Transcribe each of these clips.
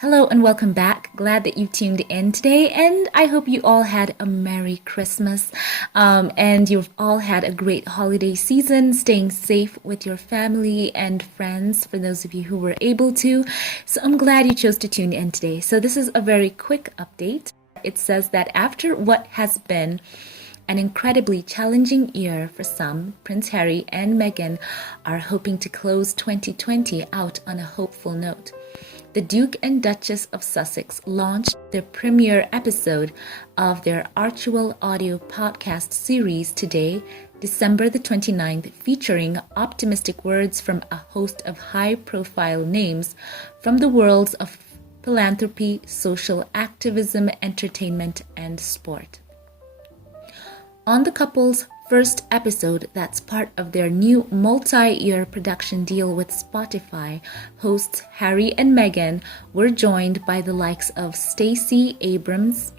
Hello and welcome back. Glad that you tuned in today, and I hope you all had a Merry Christmas and you've all had a great holiday season, staying safe with your family and friends for those of you who were able to. So I'm glad you chose to tune in today. So this is a very quick update. It says that after what has been an incredibly challenging year for some, Prince Harry and Meghan are hoping to close 2020 out on a hopeful note. The Duke and Duchess of Sussex launched their premiere episode of their Archewell audio podcast series today, December the 29th, featuring optimistic words from a host of high-profile names from the worlds of philanthropy, social activism, entertainment, and sport. On the couple's first episode that's part of their new multi-year production deal with Spotify, hosts Harry and Meghan were joined by the likes of Stacey Abrams,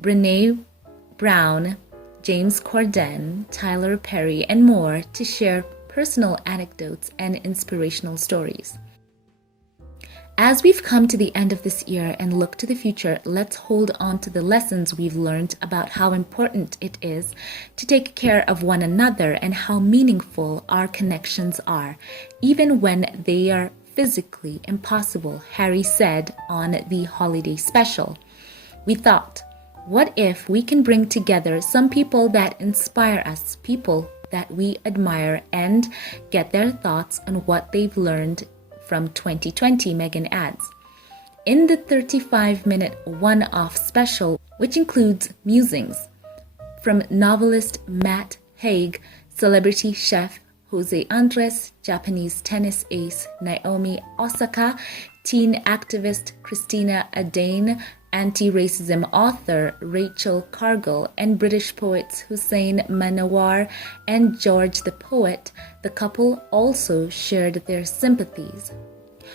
Brené Brown, James Corden, Tyler Perry, and more to share personal anecdotes and inspirational stories. As we've come to the end of this year and look to the future, let's hold on to the lessons we've learned about how important it is to take care of one another and how meaningful our connections are, even when they are physically impossible, Harry said on the holiday special. We thought, what if we can bring together some people that inspire us, people that we admire, and get their thoughts on what they've learned from 2020, Meghan adds. In the 35-minute one-off special, which includes musings from novelist Matt Haig, celebrity chef Jose Andres, Japanese tennis ace Naomi Osaka, teen activist Christina Adain, anti-racism author Rachel Cargill, and British poets Hussein Manawar and George the Poet, the couple also shared their sympathies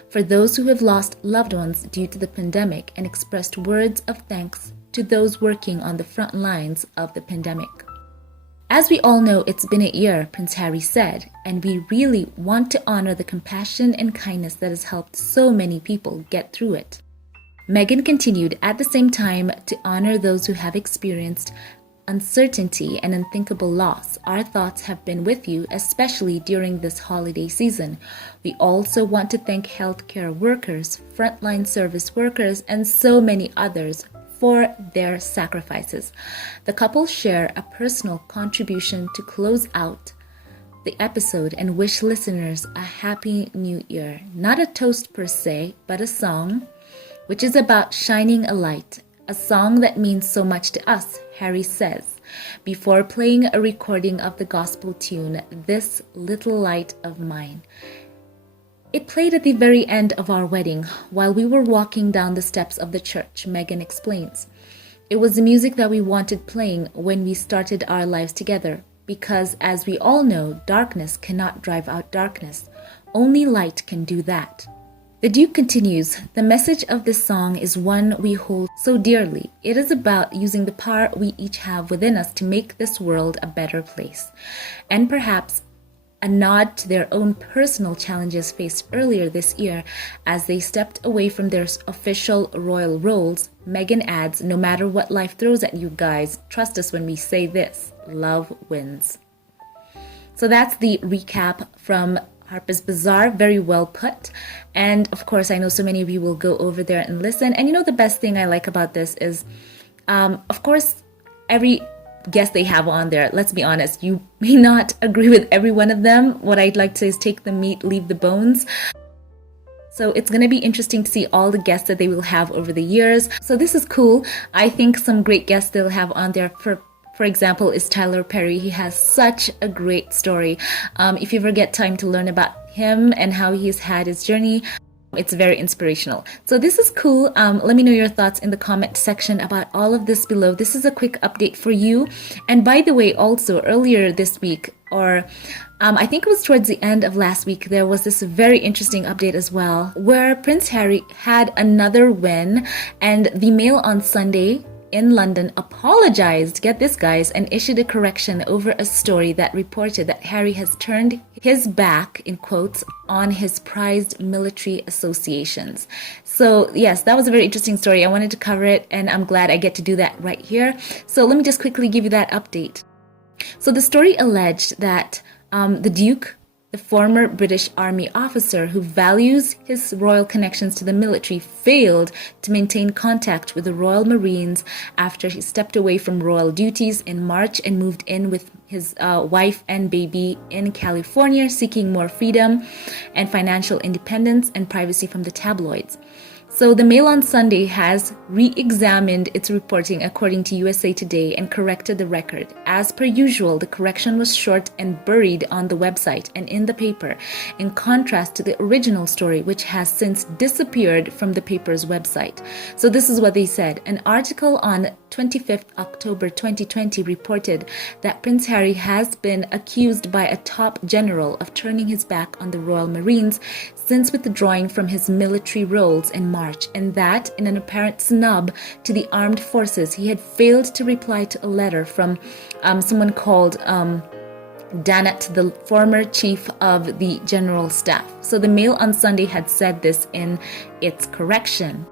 for those who have lost loved ones due to the pandemic and expressed words of thanks to those working on the front lines of the pandemic. As we all know, it's been a year, Prince Harry said, and we really want to honor the compassion and kindness that has helped so many people get through it. Meghan continued at the same time to honor those who have experienced uncertainty and unthinkable loss. Our thoughts have been with you, especially during this holiday season. We also want to thank healthcare workers, frontline service workers, and so many others for their sacrifices. The couple share a personal contribution to close out the episode and wish listeners a happy new year. Not a toast per se, but a song which is about shining a light, a song that means so much to us, Harry says, before playing a recording of the gospel tune, This Little Light of Mine. It played at the very end of our wedding while we were walking down the steps of the church, Meghan explains. It was the music that we wanted playing when we started our lives together, because as we all know, darkness cannot drive out darkness. Only light can do that. The Duke continues, the message of this song is one we hold so dearly. It is about using the power we each have within us to make this world a better place. And perhaps a nod to their own personal challenges faced earlier this year as they stepped away from their official royal roles. Meghan adds, no matter what life throws at you guys, trust us when we say this, love wins. So that's the recap from Harper's Bazaar, very well put. And of course, I know so many of you will go over there and listen. And you know, the best thing I like about this is, of course, every guest they have on there, let's be honest, you may not agree with every one of them. What I'd like to say is take the meat, leave the bones. So it's going to be interesting to see all the guests that they will have over the years. So this is cool. I think some great guests they'll have on there for example, is Tyler Perry. He has such a great story. If you ever get time to learn about him and how he's had his journey, it's very inspirational. So this is cool. Let me know your thoughts in the comment section about all of this below. This is a quick update for you. And by the way, also earlier this week, or I think it was towards the end of last week, there was this very interesting update as well, where Prince Harry had another win, and the Mail on Sunday in London apologized, get this guys, and issued a correction over a story that reported that Harry has turned his back, in quotes, on his prized military associations. So yes, that was a very interesting story. I wanted to cover it, and I'm glad I get to do that right here. So let me just quickly give you that update. So the story alleged that the Duke, the former British Army officer who values his royal connections to the military, failed to maintain contact with the Royal Marines after he stepped away from royal duties in March and moved in with his wife and baby in California, seeking more freedom and financial independence and privacy from the tabloids. So the Mail on Sunday has re-examined its reporting according to USA Today and corrected the record. As per usual, the correction was short and buried on the website and in the paper, in contrast to the original story, which has since disappeared from the paper's website. So this is what they said. An article on 25th October 2020 reported that Prince Harry has been accused by a top general of turning his back on the Royal Marines since withdrawing from his military roles in March, and that, in an apparent snub to the armed forces, he had failed to reply to a letter from someone called Danat, the former chief of the general staff. So the Mail on Sunday had said this in its correction.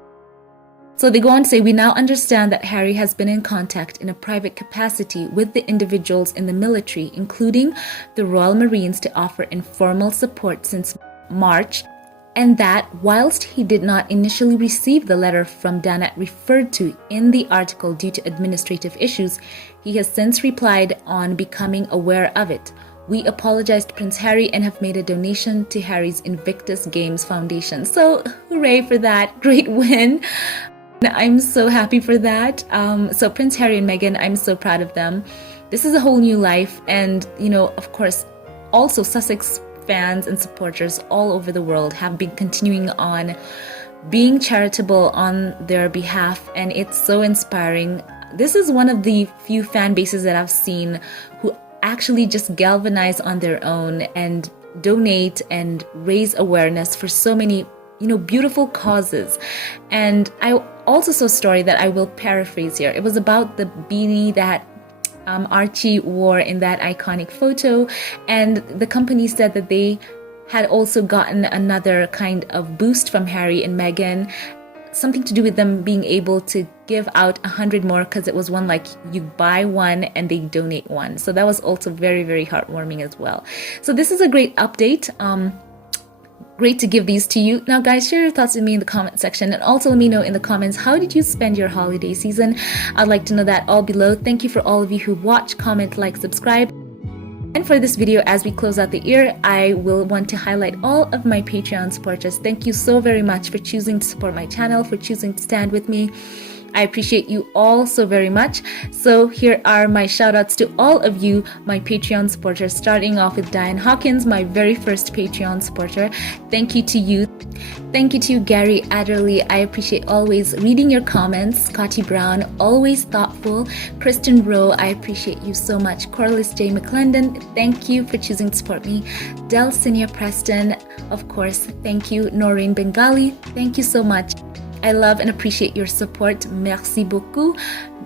So they go on to say, we now understand that Harry has been in contact in a private capacity with the individuals in the military, including the Royal Marines, to offer informal support since March, and that whilst he did not initially receive the letter from Danat referred to in the article due to administrative issues, he has since replied on becoming aware of it. We apologize to Prince Harry and have made a donation to Harry's Invictus Games Foundation. So hooray for that, great win. I'm so happy for that. So Prince Harry and Meghan, I'm so proud of them. This is a whole new life, and of course, also Sussex fans and supporters all over the world have been continuing on being charitable on their behalf, and it's so inspiring. This is one of the few fan bases that I've seen who actually just galvanize on their own and donate and raise awareness for so many beautiful causes. And I also saw a story that I will paraphrase here. It was about the beanie that Archie wore in that iconic photo, and the company said that they had also gotten another kind of boost from Harry and Meghan, something to do with them being able to give out 100 more, because it was one like you buy one and they donate one. So that was also very, very heartwarming as well. So this is a great update. Great to give these to you. Now guys, share your thoughts with me in the comment section, and also let me know in the comments, how did you spend your holiday season? I'd like to know that all below. Thank you for all of you who watch, comment, like, subscribe. And for this video, as we close out the year, I will want to highlight all of my Patreon supporters. Thank you so very much for choosing to support my channel, for choosing to stand with me. I appreciate you all so very much. So here are my shout outs to all of you, my Patreon supporters, starting off with Diane Hawkins, my very first Patreon supporter. Thank you to you. Thank you to Gary Adderley. I appreciate always reading your comments. Scotty Brown, always thoughtful. Kristen Rowe, I appreciate you so much. Corliss J. McClendon, thank you for choosing to support me. Delcinia Preston, of course, thank you. Noreen Bengali, thank you so much. I love and appreciate your support. Merci beaucoup.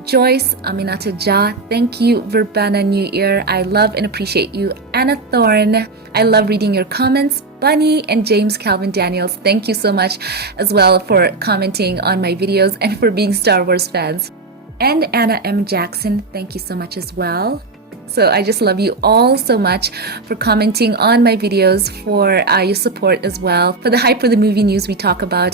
Joyce Aminata Ja, thank you. Verbana New Year, I love and appreciate you. Anna Thorne, I love reading your comments. Bunny and James Calvin Daniels, thank you so much as well for commenting on my videos and for being Star Wars fans. And Anna M. Jackson, thank you so much as well. So I just love you all so much for commenting on my videos, for your support as well, for the hype for the movie news we talk about.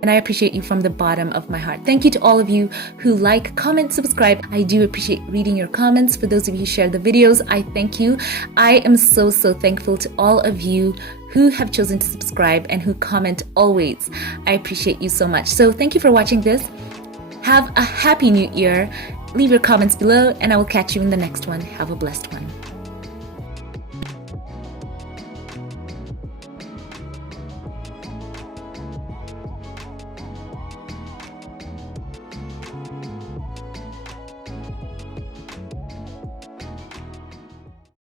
And I appreciate you from the bottom of my heart. Thank you to all of you who like, comment, subscribe. I do appreciate reading your comments. For those of you who share the videos, I thank you. I am so thankful to all of you who have chosen to subscribe and who comment always. I appreciate you so much. So thank you for watching this. Have a happy new year. Leave your comments below, and I will catch you in the next one. Have a blessed one.